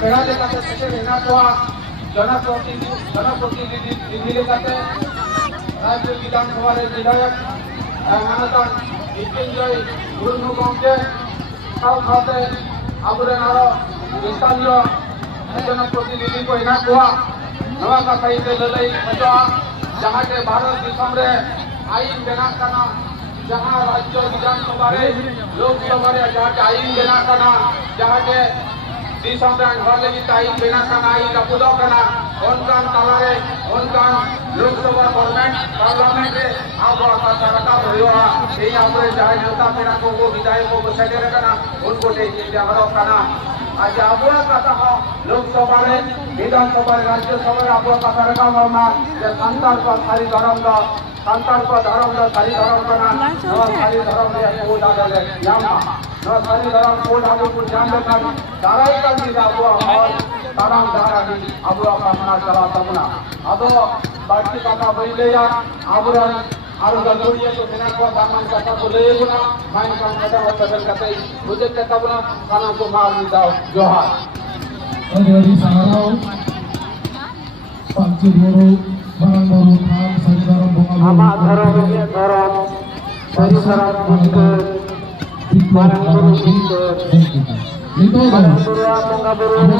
पेड़ा लेकाते सेटे रहना कोआ जनप्रतिनिधि लेकाते राज्य विधानसभा रे विधायक मानतान इतिंजय मुर्मू गंगे साथे आबुरे नारो स्थानीय जनप्रतिनिधि को हेना कोआ नवा कथा इते ललई मजा जहां के भारत दिसम रे आईन बना करना जहां राज्य विधानसभा रे लोकसभा रे जहां आईन बना करना जहां के दिसम रे घर लगी आईन बना करना आईन रपुदो करना ओनकान तालारे ओनकान लोकसभा गवर्नमेंट पार्लियामेंट रे आबो का रखा होया एई आबरे जहां नेता पेड़ा को विधायक को सेटेर करना उनको ते जागरो करना आज आबुआ कथा हो लोकसभा रे विधानसभा रे राज्यसभा रे आबुआ कथा रखा होमा जे संतान को सारी धर्म दा सारी धर्म करना नो सारी धर्म रे को दादले यामा नो सारी धर्म को दादले को जान रखना दाराई का भी आबुआ और ताराम दारानी आबुआ का मना चला तमना अदो बाकी कथा बइले या आबुरा आरो गलोड़िया तो बिना को दामन कथा बोले गुना माइन का कथा बदल कतई मुझे कथा बोला खाना को मार दाओ जोहार अजरी साराव पांच बोरो barang baru kan saudara bunga ama धर्म सरी सरात बुझके barang baru बुझके itu barang baru bunga baru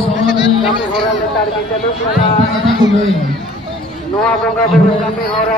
kami orang letar kita terus mana noa bunga baru kami orang